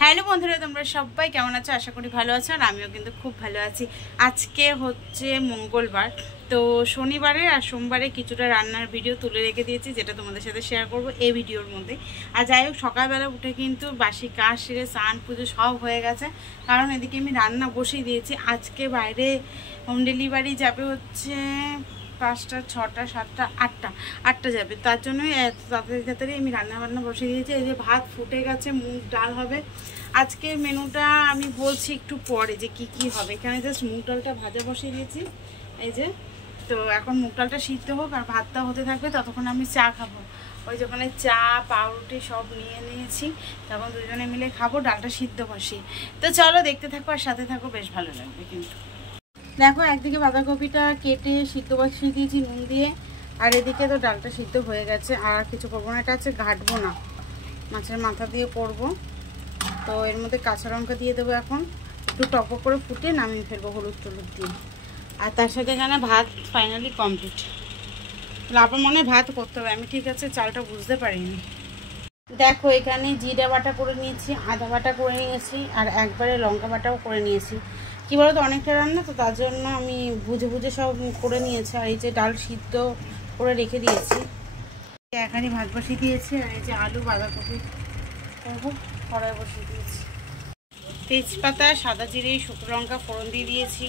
Hello বন্ধুরা, তোমরা সবাই কেমন আছো? আশা করি ভালো আছো, আর আমিও কিন্তু খুব ভালো আছি। আজকে হচ্ছে মঙ্গলবার, তো শনিবারে আর সোমবারে কিছুটা রান্নার ভিডিও তুলে রেখে দিয়েছি, যেটা তোমাদের সাথে শেয়ার করব এই ভিডিওর মধ্যে। আর যাই হোক, সকালবেলা উঠে কিন্তু বাসি কাজ সেরে স্নান পুজো সব হয়ে গেছে, কারণ এদিকে আমি রান্না বসিয়ে দিয়েছি। আজকে বাইরে হোম ডেলিভারি যাবে হচ্ছে 5টা 6টা 7টা 8টা যাবে, তার জন্যই তাড়াতাড়ি তাড়াতাড়ি আমি রান্না বসিয়ে দিয়েছি। এই যে ভাত ফুটে গেছে, মুগ ডাল হবে। আজকের মেনুটা আমি বলছি একটু পরে যে কি কি হবে। এখানে জাস্ট মুগ ডালটা ভাজা বসিয়ে দিয়েছি, এই যে। তো এখন মুগ ডালটা সিদ্ধ হোক আর ভাতটা হতে থাকবে, ততক্ষণ আমি চা খাবো। ওই যেখানে চা পাউরুটি সব নিয়ে নিয়েছি, তখন দুজনে মিলে খাবো, ডালটা সিদ্ধ বসিয়ে। তো চলো দেখতে থাকো আর সাথে থাকো, বেশ ভালো লাগবে কিন্তু। দেখো, একদিকে বাঁধাকপিটা কেটে সিদ্ধ বসিয়ে দিয়েছি নুন দিয়ে, আর এদিকে তো ডালটা সিদ্ধ হয়ে গেছে। আর কিছু করবো না, এটা আছে ঘাটবো না, মাছের মাথা দিয়ে করবো। তো এর মধ্যে কাঁচা লঙ্কা দিয়ে দেবো, এখন একটু টক করে ফুটে নামিয়ে ফেলবো হলুদ টলুদ দিয়ে। আর তার সাথে এখানে ভাত ফাইনালি কমপ্লিট। আপনার মনে ভাত করতে হবে, আমি ঠিক আছে চালটা বুঝতে পারিনি। দেখো, এখানে জিরা বাটা করে নিয়েছি, আদা বাটা করে নিয়েছি, আর একবারে লঙ্কা বাটাও করে নিয়েছি। কী বলতো, অনেকটা রান্না তো, তার জন্য আমি বুঝে বুঝে সব করে নিয়েছি। আর এই যে ডাল সিদ্ধ করে রেখে দিয়েছি, এখানে ভাত বসিয়ে দিয়েছি। আর এই যে আলু বাঁধাকপি করবো, কড়াই বসিয়ে দিয়েছি। তেজপাতা, সাদা জিরে, শুকনো লঙ্কা ফোড়ন দিয়ে দিয়েছি।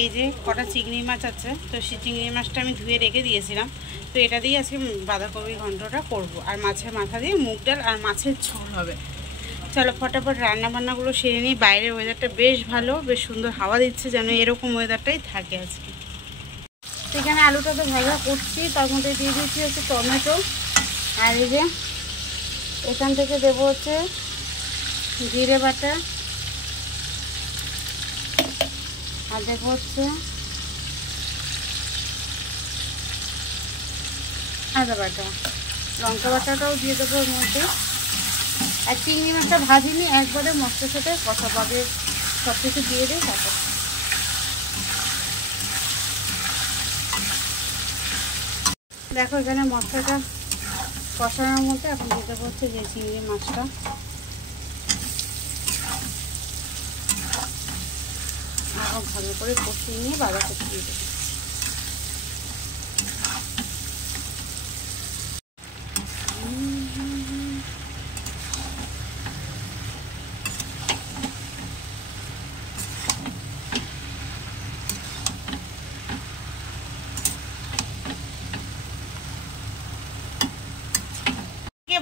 এই যে কটা চিংড়ি মাছ আছে, তো সেই চিংড়ি মাছটা আমি ধুয়ে রেখে দিয়েছিলাম। তো এটা দিয়ে আজকে বাঁধাকপি ঘন্টটা করব, আর মাছের মাথা দিয়ে মুগ ডাল আর মাছের ঝোল হবে। চলো ফটাফট রান্নাবান্নাগুলো সেরে নিই। বাইরের ওয়েদারটা বেশ ভালো, বেশ সুন্দর হাওয়া দিচ্ছে, যেন এরকম ওয়েদারটাই থাকে আজকে। এখানে আলুটা তো ভাজা করছি, তার মধ্যে দিয়ে দিয়েছি হচ্ছে টমেটো। আর এই যে এখান থেকে দেবো হচ্ছে জিরে বাটা, আর দেখো হচ্ছে আদা বাটা, লঙ্কা বাটাটাও দিয়ে দেবো এর মধ্যে। আর চিংড়ি মাছটা ভাজিনি, একবারে মশলার সাথে কষা পাবে, সব কিছু দিয়ে দিই তারপর। দেখো, এখানে মশলাটা কষানোর মধ্যে এখন দিয়ে দেবো হচ্ছে যে চিংড়ি মাছটা, আরও ভালো করে কষিয়ে নিয়ে বাঁধাকপি দিয়ে দেবো।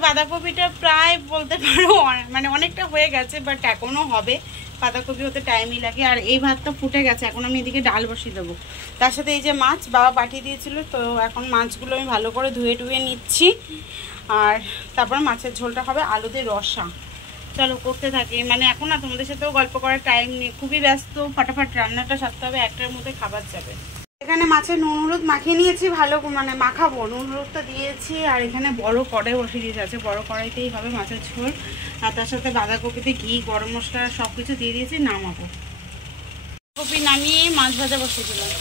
বাঁধাকপিটা প্রায় বলতে পারো মানে অনেকটা হয়ে গেছে, বাট এখনও হবে। বাঁধাকপি হতে টাইমই লাগে। আর এই ভাতটা ফুটে গেছে, এখন আমি এদিকে ডাল বসিয়ে দেবো। তার সাথে এই যে মাছ বাবা পাঠিয়ে দিয়েছিল, তো এখন মাছগুলো আমি ভালো করে ধুয়ে টুয়ে নিচ্ছি। আর তারপর মাছের ঝোলটা হবে আলু দিয়ে রসা। চলো করতে থাকি, মানে এখন না তোমাদের সাথেও গল্প করার টাইম নেই, খুবই ব্যস্ত। ফটাফট রান্নাটা সারতে হবে, 1টার মধ্যে খাবার যাবে। এখানে মাছের নুন হলুদ মাখিয়ে নিয়েছি, ভালো মানে মাখাবো, নুন হলুদটা দিয়েছি। আর এখানে বড় কড়াই বসিয়ে দিয়েছে, আছে বড় কড়াইতেই হবে মাছের ঝোল। আর তার সাথে বাঁধাকপিতে ঘি, গরম মশলা সব কিছু দিয়ে দিয়েছি, নামাবো। কপি নামিয়ে মাছ ভাজা বসিয়ে দিলাম।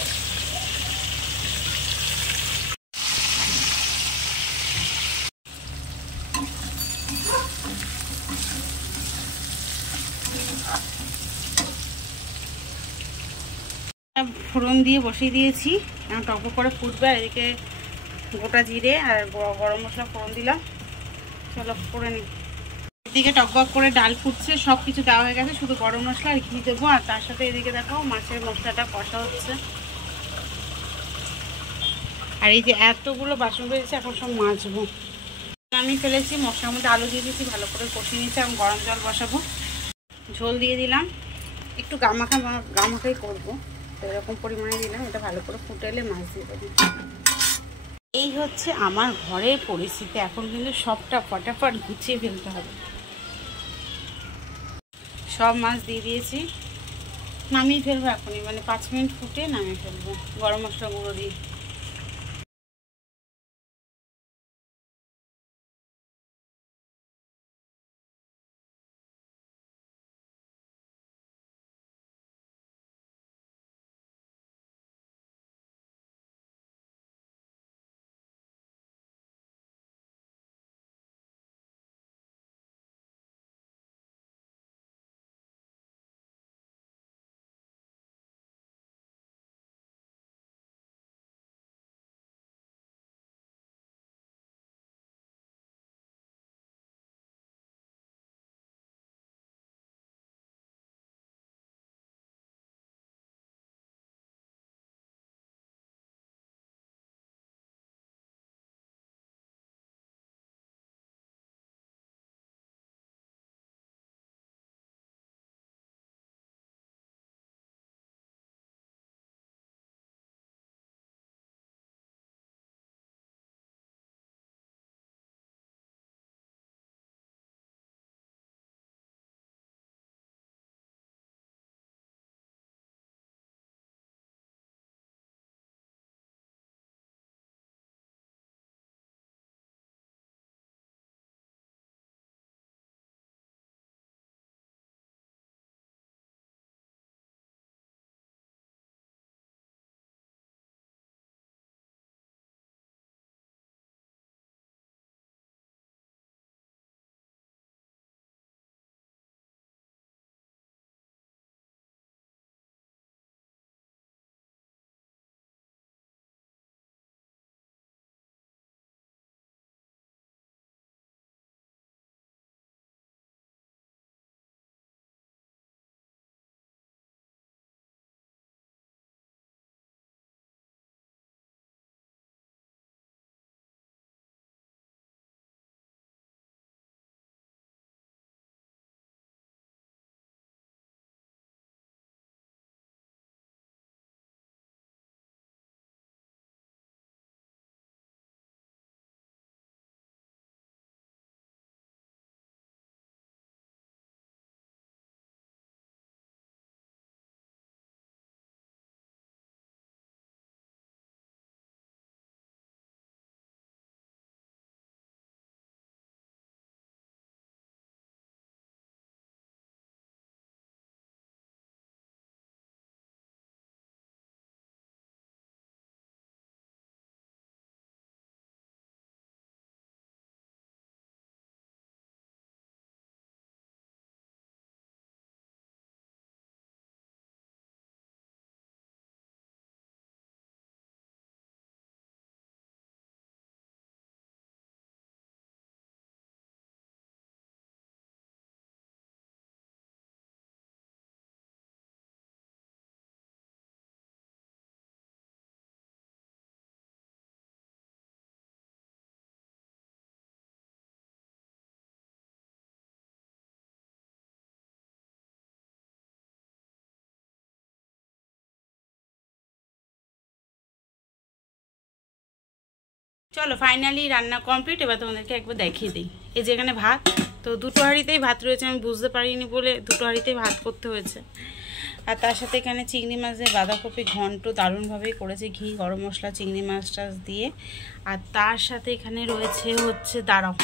ফোড়ন দিয়ে বসিয়ে দিয়েছি, এখন টক করে ফুটবে। আর এদিকে গোটা জিরে আর গরম মশলা ফোড়ন দিলাম। চলো করে নিই। এদিকে টকবক করে ডাল ফুটছে, সব কিছু দেওয়া হয়ে গেছে, শুধু গরম মশলা আর ঘি দেবো। আর তার সাথে এদিকে দেখো মাছের মশলাটা কষা হচ্ছে। আর এই যে এতগুলো বাসন বেরিয়েছে, এখন সব মাজবো। আমি ফেলেছি, মশলার মধ্যে আলু দিয়ে দিয়েছি, ভালো করে কষিয়ে নিচ্ছি। এখন গরম জল বসাবো, ঝোল দিয়ে দিলাম। একটু গামাখাই করবো, তো এরকম পরিমাণে দিলাম। এটা ভালো করে ফুটে এলে মাছ দিয়ে দেবো। এই হচ্ছে আমার ঘরের পরিস্থিতি, এখন কিন্তু সবটা ফটাফট গুছিয়ে ফেলতে হবে। সব মাছ দিয়ে দিয়েছি, নামিয়ে ফেলবো এখনই, মানে 5 মিনিট ফুটে নামিয়ে ফেলবো গরম মশলা গুঁড়ো দিয়ে। চলো ফাইনালি রান্না কমপ্লিট। এবার তোমাদেরকে একবার দেখিয়ে দিই। এই যে এখানে ভাত, তো দুটো হাঁড়িতেই ভাত রয়েছে, আমি বুঝতে পারিনি বলে দুটো হাঁড়িতেই ভাত করতে হয়েছে। আর তার সাথে এখানে চিংড়ি মাছের বাঁধাকপি ঘন্ট দারুণভাবেই করেছে, ঘি গরম মশলা চিংড়ি মাছ টাছ দিয়ে। আর তার সাথে এখানে রয়েছে হচ্ছে, দাঁড়াও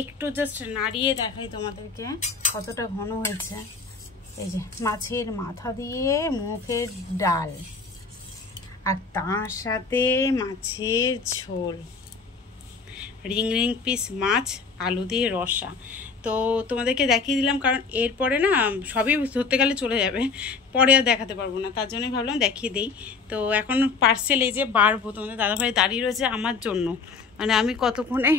একটু জাস্ট নাড়িয়ে দেখাই তোমাদেরকে কতটা ঘন হয়েছে। এই যে মাছের মাথা দিয়ে মুখের ডাল, আর তার সাথে মাছের ঝোল, রিং রিং পিস মাছ, আলু দিয়ে রসা। তো তোমাদেরকে দেখিয়ে দিলাম, কারণ এরপরে না সবই ধরতে গেলে চলে যাবে, পরে আর দেখাতে পারবো না, তার জন্যই ভাবলাম দেখিয়ে দিই। তো এখন পার্সেল এই যে বাড়বো, তোমাদের দাদাভাই দাঁড়িয়ে রয়েছে আমার জন্য, মানে আমি কতক্ষণে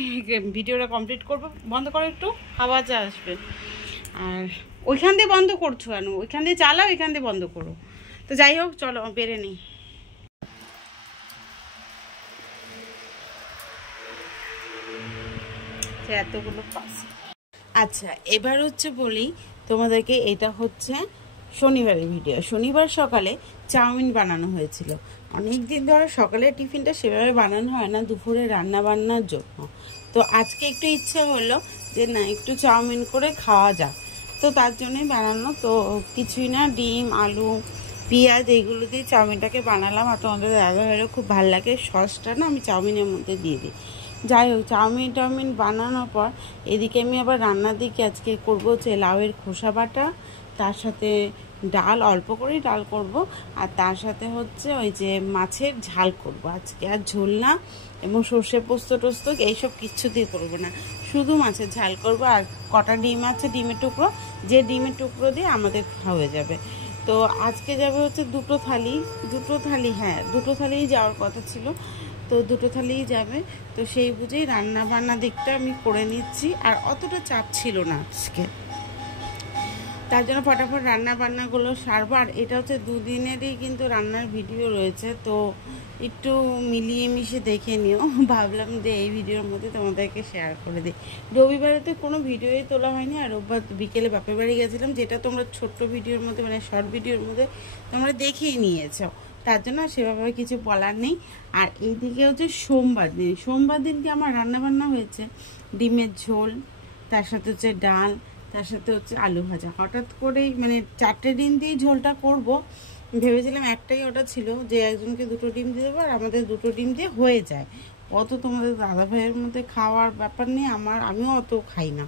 ভিডিওটা কমপ্লিট করবো। বন্ধ করো একটু, আওয়াজ আসবে। আর ওইখান দিয়ে বন্ধ করছো কেন? ওইখান দিয়ে চালাও, ওইখান দিয়ে বন্ধ করো। তো যাই হোক চলো বেড়ে নিই। এতগুলো পার্সেল। আচ্ছা এবার হচ্ছে বলি তোমাদেরকে, এটা হচ্ছে শনিবারের ভিডিও। শনিবার সকালে চাউমিন বানানো হয়েছিল। অনেক দিন ধরে সকালের টিফিনটা সেভাবে বানানো হয় না দুপুরে রান্না বান্নার জন্য। তো আজকে একটু ইচ্ছে হলো যে না একটু চাউমিন করে খাওয়া যাক, তো তার জন্যই বানানো। তো কিছুই না, ডিম আলু পেঁয়াজ এইগুলো দিয়ে চাউমিনটাকে বানালাম। আর তোমাদের দাদাভাইয়েরও খুব ভালো লাগে, সসটা না আমি চাউমিনের মধ্যে দিয়ে দিই। যাই হোক চাউমিন বানানোর পর এদিকে আমি আবার রান্নার দিকে আজকে করবো হচ্ছে লাউয়ের খোসা বাটা, তার সাথে ডাল, অল্প করেই ডাল করব, আর তার সাথে হচ্ছে ওই যে মাছের ঝাল করব আজকে। আর ঝোল না, এবং সর্ষে পোস্ত টোস্ত এইসব কিচ্ছু দিয়ে করবো না, শুধু মাছের ঝাল করব। আর কটা ডিম আছে, ডিমের টুকরো, যে ডিমের টুকরো দিয়ে আমাদের হয়ে যাবে। তো আজকে যাবে হচ্ছে দুটো থালি, হ্যাঁ দুটো থালিই যাওয়ার কথা ছিল, তো দুটো থালিই যাবে। তো সেই বুঝেই রান্না বান্না দিকটা আমি করে নিচ্ছি, আর অতটা চাপ ছিল না আজকে, তার জন্য ফটাফট রান্না বান্নাগুলো সারবো। আর এটা হচ্ছে দুদিনেরই কিন্তু রান্নার ভিডিও রয়েছে, তো একটু মিলিয়ে মিশে দেখে নিও, ভাবলাম যে এই ভিডিওর মধ্যে তোমাদেরকে শেয়ার করে দিই। রবিবারে তো কোনো ভিডিওই তোলা হয়নি, আর রোববার বিকেলে বাপের বাড়ি গেছিলাম, যেটা তোমরা ছোট্ট ভিডিওর মধ্যে মানে শর্ট ভিডিওর মধ্যে তোমরা দেখেই নিয়েছো, তার জন্য সেভাবে কিছু বলার নেই। আর এইদিকে হচ্ছে সোমবার দিনকে আমার রান্নাবান্না হয়েছে ডিমের ঝোল, তার সাথে হচ্ছে ডাল, তার সাথে হচ্ছে আলু ভাজা। হঠাৎ করেই মানে 4টে ডিম দিয়েই ঝোলটা করব ভেবেছিলাম, একটাই অর্ডার ছিল যে একজনকে 2টো ডিম দিয়ে দেবো, আর আমাদের 2টো ডিম দিয়ে হয়ে যায়। অত তোমাদের দাদা ভাইয়ের মধ্যে খাওয়ার ব্যাপার নেই, আমিও অত খাই না,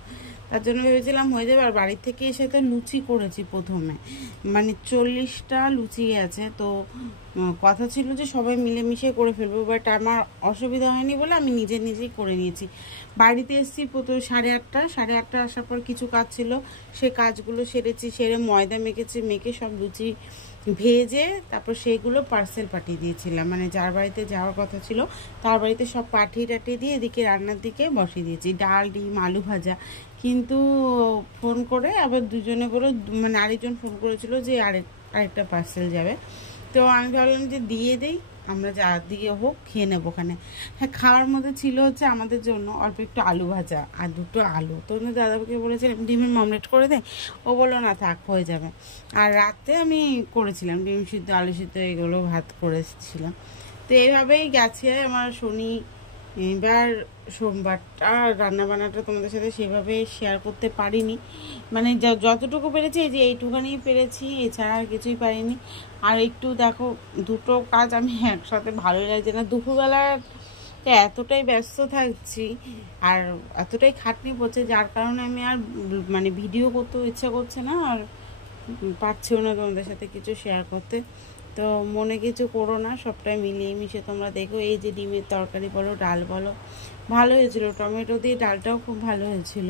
তার জন্য ভেবেছিলাম হয়ে যাবে। আর বাড়ির থেকে এসে তো লুচি করেছি প্রথমে, মানে 40টা লুচি আছে, তো কথা ছিল যে সবাই মিলেমিশে করে ফেলবো, বাট আমার অসুবিধা হয়নি বলে আমি নিজেই করে নিয়েছি। বাড়িতে এসেছি প্রথমে 8:30 আসার পর কিছু কাজ ছিল, সে কাজগুলো সেরে ময়দা মেখে সব লুচি ভেজে তারপর সেইগুলো পার্সেল পাঠিয়ে দিয়েছিলাম, মানে যার বাড়িতে যাওয়ার কথা ছিল তার বাড়িতে সব পাঠিয়ে দিয়ে এদিকে রান্নার দিকে বসিয়ে দিয়েছি, ডাল ডিম আলু ভাজা। কিন্তু ফোন করে আবার দুজনে বলে, মানে আরেকজন ফোন করেছিল যে আরেকটা পার্সেল যাবে, তো আমি ভাবলাম যে দিয়ে দেই, আমরা যা দিয়ে হোক খেয়ে নেবো ওখানে। হ্যাঁ খাওয়ার মধ্যে ছিল হচ্ছে আমাদের জন্য অল্প একটু আলু ভাজা আর 2টো আলু, তো দাদাকে বলেছিলাম ডিমের অমলেট করে দে, ও বললো না থাক হয়ে যাবে। আর রাতে আমি করেছিলাম ডিম সিদ্ধ আলু সিদ্ধ এগুলো ভাত করেছিলাম। তো এইভাবেই গেছে আমার শনি। এবার সোমবারটা রান্নাবান্নাটা তোমাদের সাথে সেভাবে শেয়ার করতে পারিনি, মানে যতটুকু পেরেছি এই যে এইটুখানি পেরেছি, এছাড়া আর কিছুই পারিনি। আর একটু দেখো দুটো কাজ আমি একসাথে ভালোই লাগছে না, দুপুরবেলা এতটাই ব্যস্ত থাকছি আর এতটাই খাটনি পড়ছে, যার কারণে আমি আর মানে ভিডিও করতেও ইচ্ছা করছে না, আর পারছিও না তোমাদের সাথে কিছু শেয়ার করতে। তো মনে কিছু করো না, সবটাই মিলিয়ে মিশে তোমরা দেখো। এই যে ডিমের তরকারি বলো ডাল বলো ভালো হয়েছিল, টমেটো দিয়ে ডালটাও খুব ভালো হয়েছিল,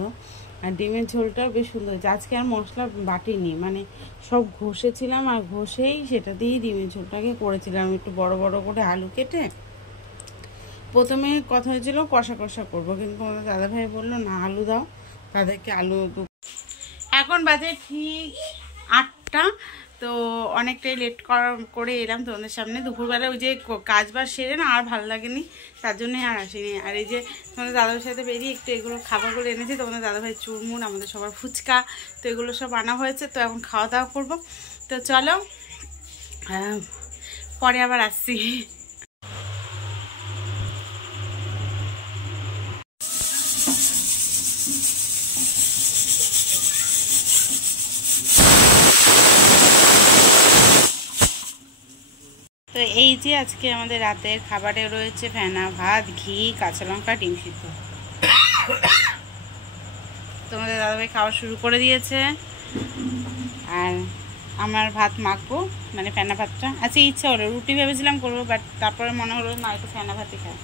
আর ডিমের ঝোলটাও বেশ সুন্দর হয়েছে। আজকে আর মশলা বাটিনি, মানে সব ঘষেছিলাম আর ঘষেই সেটা দিয়েই ডিমের ঝোলটাকে করেছিলাম, একটু বড় বড় করে আলু কেটে। প্রথমে কথা হয়েছিল কষা করবো, কিন্তু আমাদের দাদাভাই বললো না আলু দাও, তাদেরকে আলু। এখন বাজে ঠিক 8টা, তো অনেকটাই লেট করে এলাম তোমাদের সামনে। দুপুরবেলা ওই যে কাজ বাজ সেরে না আর ভালো লাগেনি, তার জন্যই আর আসিনি। আর এই যে তোমাদের দাদাভাইয়ের সাথে বেরিয়ে একটু এগুলো খাবারগুলো এনেছি, তোমাদের দাদাভাই চুরমুন, আমাদের সবার ফুচকা, তো এগুলো সব আনা হয়েছে। তো এখন খাওয়া দাওয়া করবো, তো চলো পরে আবার আসছি। তো এই যে আজকে আমাদের রাতের খাবারে রয়েছে ফেনা ভাত, ঘি, কাঁচা লঙ্কা, ডিম সিদ্ধ। তোমাদের দাদাভাই খাওয়া শুরু করে দিয়েছে, আর আমার ভাত মাখবো, মানে ফেনা ভাতটা। আজকে ইচ্ছা হলো, রুটি ভেবেছিলাম করবো, বাট তারপরে মনে হলো না, একটু ফেনা ভাতই খাই।